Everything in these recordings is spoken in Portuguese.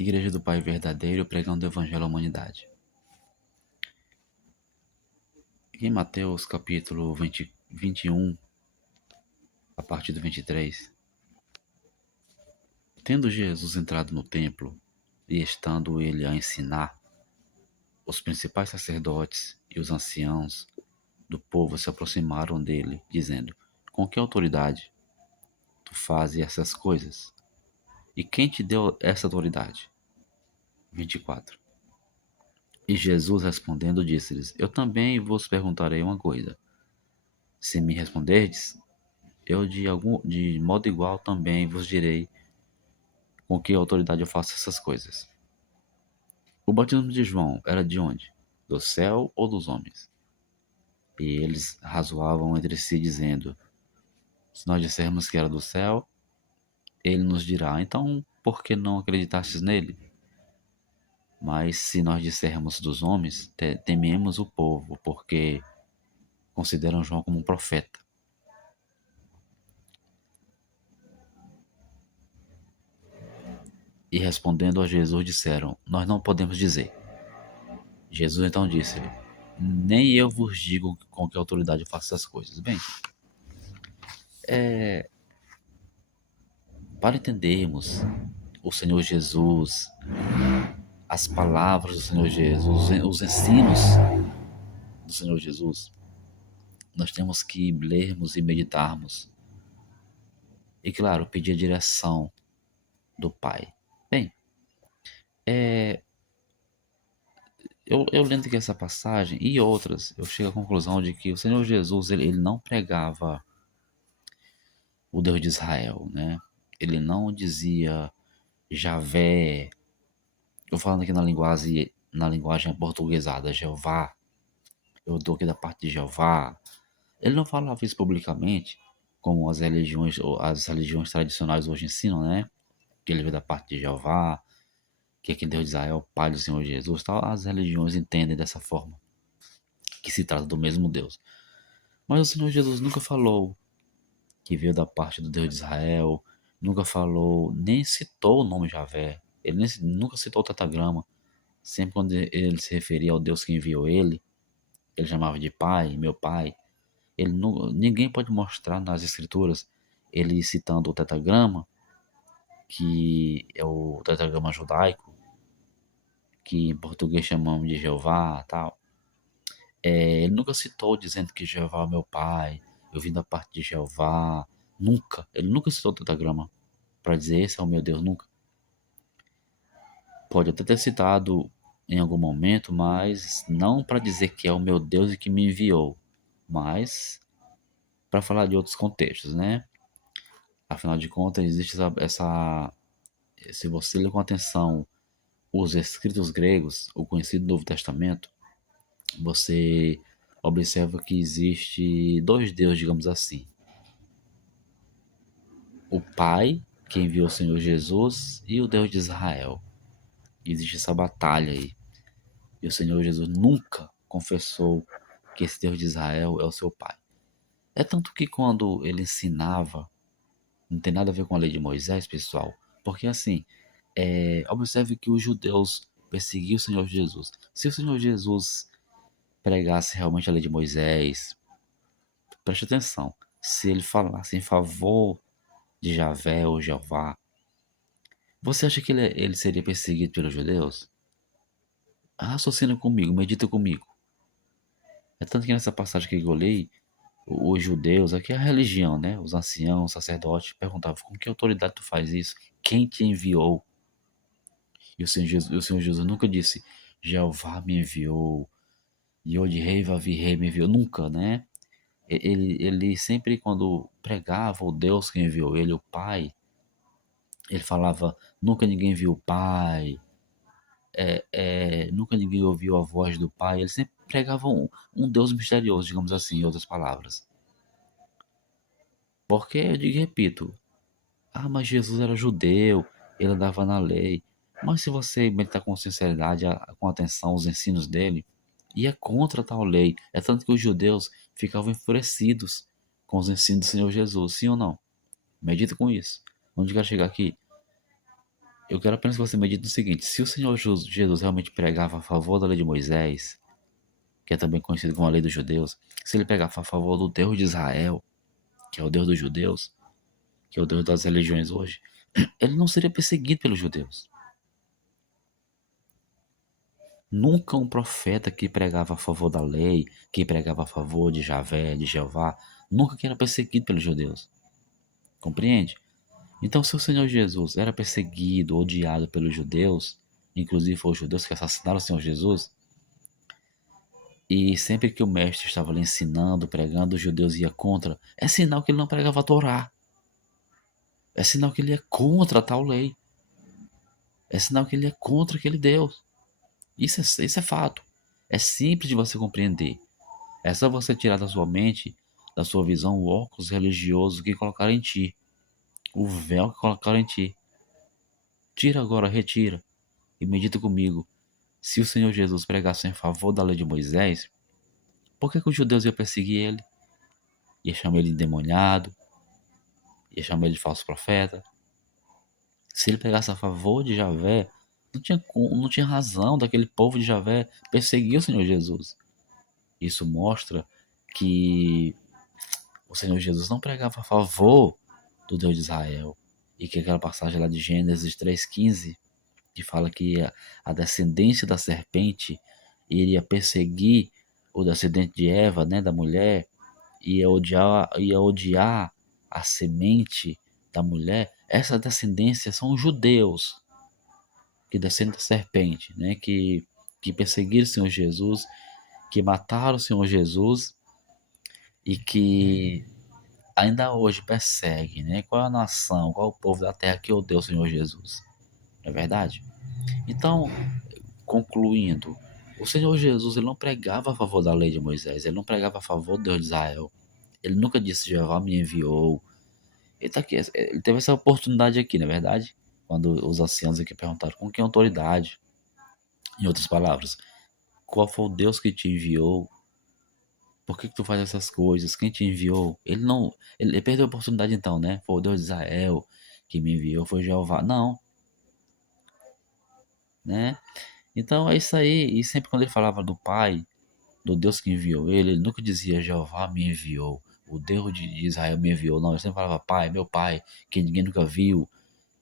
Igreja do Pai Verdadeiro pregando o Evangelho à humanidade. Em Mateus capítulo 21, a partir do 23, tendo Jesus entrado no templo e estando ele a ensinar, os principais sacerdotes e os anciãos do povo se aproximaram dele, dizendo: Com que autoridade tu fazes essas coisas? E quem te deu essa autoridade? 24. E Jesus respondendo disse-lhes: Eu também vos perguntarei uma coisa. Se me responderdes, eu de modo igual também vos direi com que autoridade eu faço essas coisas. O batismo de João era de onde? Do céu ou dos homens? E eles razoavam entre si, dizendo: Se nós dissermos que era do céu, ele nos dirá: Então, por que não acreditastes nele? Mas se nós dissermos dos homens, tememos o povo, porque consideram João como um profeta. E respondendo a Jesus, disseram: Nós não podemos dizer. Jesus então disse-lhe: Nem eu vos digo com que autoridade eu faço essas coisas. Bem, para entendermos o Senhor Jesus, as palavras do Senhor Jesus, os ensinos do Senhor Jesus, nós temos que lermos e meditarmos. E, claro, pedir a direção do Pai. Bem, eu lendo aqui essa passagem e outras, eu chego à conclusão de que o Senhor Jesus, ele não pregava o Deus de Israel, né? Ele não dizia Javé. Eu falando aqui na linguagem portuguesada, Jeová. Eu dou aqui da parte de Jeová. Ele não falava isso publicamente, como as religiões tradicionais hoje ensinam, né? Que ele veio da parte de Jeová, que aquele Deus de Israel, o Pai do Senhor Jesus, tal. As religiões entendem dessa forma, que se trata do mesmo Deus. Mas o Senhor Jesus nunca falou que veio da parte do Deus de Israel, nunca falou, nem citou o nome Javé. Ele nunca citou o tetagrama. Sempre quando ele se referia ao Deus que enviou ele chamava de Pai, meu Pai. Ninguém pode mostrar nas Escrituras ele citando o tetagrama, que é o tetagrama judaico, que em português chamamos de Jeová, tal. Ele nunca citou dizendo que Jeová é meu Pai, eu vim da parte de Jeová. Nunca. Ele nunca citou o tetagrama para dizer esse é o meu Deus, nunca. Pode até ter citado em algum momento, mas não para dizer que é o meu Deus e que me enviou, mas para falar de outros contextos, né? Afinal de contas, existe se você ler com atenção os escritos gregos, o conhecido Novo Testamento, você observa que existe dois deuses, digamos assim. O Pai, que enviou o Senhor Jesus, e o Deus de Israel. Existe essa batalha aí. E o Senhor Jesus nunca confessou que esse Deus de Israel é o seu Pai. É tanto que quando ele ensinava, não tem nada a ver com a lei de Moisés, pessoal, porque assim, observe que os judeus perseguiam o Senhor Jesus. Se o Senhor Jesus pregasse realmente a lei de Moisés, preste atenção, se ele falasse em favor de Javé ou Jeová, você acha que ele seria perseguido pelos judeus? Raciocina comigo, medita comigo. É tanto que nessa passagem que eu li, os judeus, aqui é a religião, né? Os anciãos, os sacerdotes, perguntavam com que autoridade tu faz isso? Quem te enviou? E o Senhor Jesus nunca disse, Jeová me enviou, Yod-Rei, Vavi-Rei me enviou, nunca, né? Ele sempre, quando pregava o Deus que enviou ele, o Pai, ele falava, nunca ninguém viu o Pai, nunca ninguém ouviu a voz do Pai, ele sempre pregava um Deus misterioso, digamos assim, em outras palavras. Porque, eu digo e repito, mas Jesus era judeu, ele andava na lei. Mas se você meditar com sinceridade, com atenção os ensinos dele, ia contra tal lei. É tanto que os judeus ficavam enfurecidos com os ensinos do Senhor Jesus, sim ou não? Medita com isso. Onde quer chegar aqui? Eu quero apenas que você medite no seguinte: se o Senhor Jesus realmente pregava a favor da lei de Moisés, que é também conhecido como a lei dos judeus, se ele pregava a favor do Deus de Israel, que é o Deus dos judeus, que é o Deus das religiões hoje, ele não seria perseguido pelos judeus. Nunca um profeta que pregava a favor da lei, que pregava a favor de Javé, de Jeová, nunca que era perseguido pelos judeus. Compreende? Então, se o Senhor Jesus era perseguido, odiado pelos judeus, inclusive foram os judeus que assassinaram o Senhor Jesus, e sempre que o mestre estava lhe ensinando, pregando, os judeus iam contra, é sinal que ele não pregava a Torá. É sinal que ele é contra tal lei. É sinal que ele é contra aquele Deus. Isso é fato. É simples de você compreender. É só você tirar da sua mente, da sua visão, o óculos religioso que colocaram em ti. O véu que colocaram em ti. Tira agora, retira. E medita comigo. Se o Senhor Jesus pregasse em favor da lei de Moisés, por que os judeus iam perseguir ele? Ia chamar ele de endemoniado, ia chamar ele de falso profeta. Se ele pregasse a favor de Javé, não tinha razão daquele povo de Javé perseguir o Senhor Jesus. Isso mostra que o Senhor Jesus não pregava a favor do Deus de Israel. E que aquela passagem lá de Gênesis 3,15, que fala que a descendência da serpente iria perseguir o descendente de Eva, né, da mulher, ia odiar a semente da mulher. Essa descendência são os judeus que descendem da serpente, né, que perseguiram o Senhor Jesus, que mataram o Senhor Jesus e que ainda hoje perseguem, né? Qual é a nação, qual é o povo da terra que odeia o Senhor Jesus? Não é verdade? Então, concluindo, o Senhor Jesus ele não pregava a favor da lei de Moisés, ele não pregava a favor do Deus de Israel. Ele nunca disse: Jeová me enviou. Ele, tá aqui, ele teve essa oportunidade aqui, não é verdade? Quando os anciãos aqui perguntaram com que autoridade, em outras palavras, qual foi o Deus que te enviou? Por que tu faz essas coisas? Quem te enviou? Ele perdeu a oportunidade então, né? Foi o Deus de Israel que me enviou, foi Jeová. Não, né? Então é isso aí. E sempre quando ele falava do Pai, do Deus que enviou ele nunca dizia Jeová me enviou, o Deus de Israel me enviou. Não, ele sempre falava Pai, meu Pai, que ninguém nunca viu,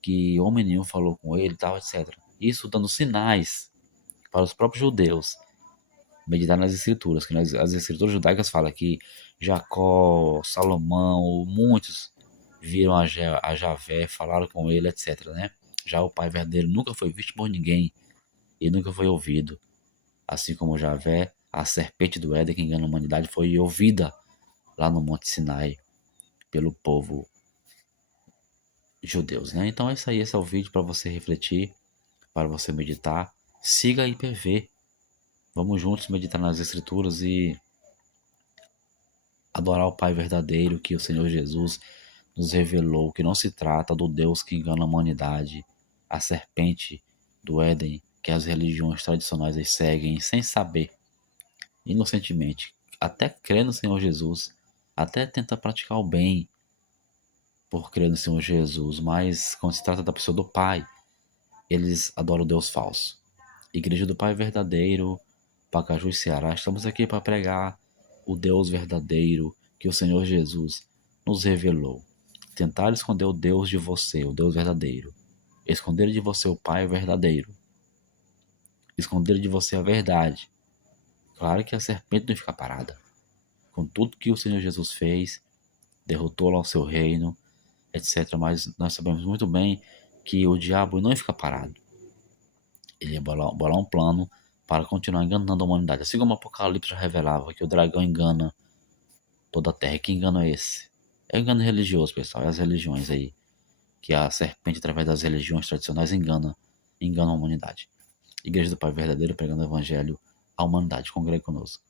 que homem nenhum falou com ele, tal, etc. Isso dando sinais para os próprios judeus meditar nas escrituras, que as escrituras judaicas falam que Jacó, Salomão, muitos viram a Javé, falaram com ele, etc, né? Já o Pai verdadeiro nunca foi visto por ninguém e nunca foi ouvido. Assim como Javé, a serpente do Éden que engana a humanidade, foi ouvida lá no Monte Sinai pelo povo judeus, né? Então é isso aí, esse é o vídeo para você refletir, para você meditar. Siga a IPV. Vamos juntos meditar nas escrituras e adorar o Pai verdadeiro que o Senhor Jesus nos revelou, que não se trata do Deus que engana a humanidade, a serpente do Éden, que as religiões tradicionais seguem sem saber, inocentemente, até crer no Senhor Jesus, até tentar praticar o bem por crer no Senhor Jesus, mas quando se trata da pessoa do Pai, eles adoram o Deus falso. Igreja do Pai verdadeiro, Pacaju, Ceará, estamos aqui para pregar o Deus verdadeiro que o Senhor Jesus nos revelou. Tentar esconder o Deus de você, o Deus verdadeiro. Esconder de você o Pai verdadeiro. Esconder de você a verdade. Claro que a serpente não fica parada. Com tudo que o Senhor Jesus fez, derrotou lá o seu reino, etc. Mas nós sabemos muito bem que o diabo não fica parado. Ele ia bolar um plano para continuar enganando a humanidade. Assim como o Apocalipse já revelava que o dragão engana toda a terra. E que engano é esse? É engano religioso, pessoal. É as religiões aí. Que a serpente, através das religiões tradicionais, engana a humanidade. Igreja do Pai Verdadeiro, pregando o Evangelho à humanidade. Congregue conosco.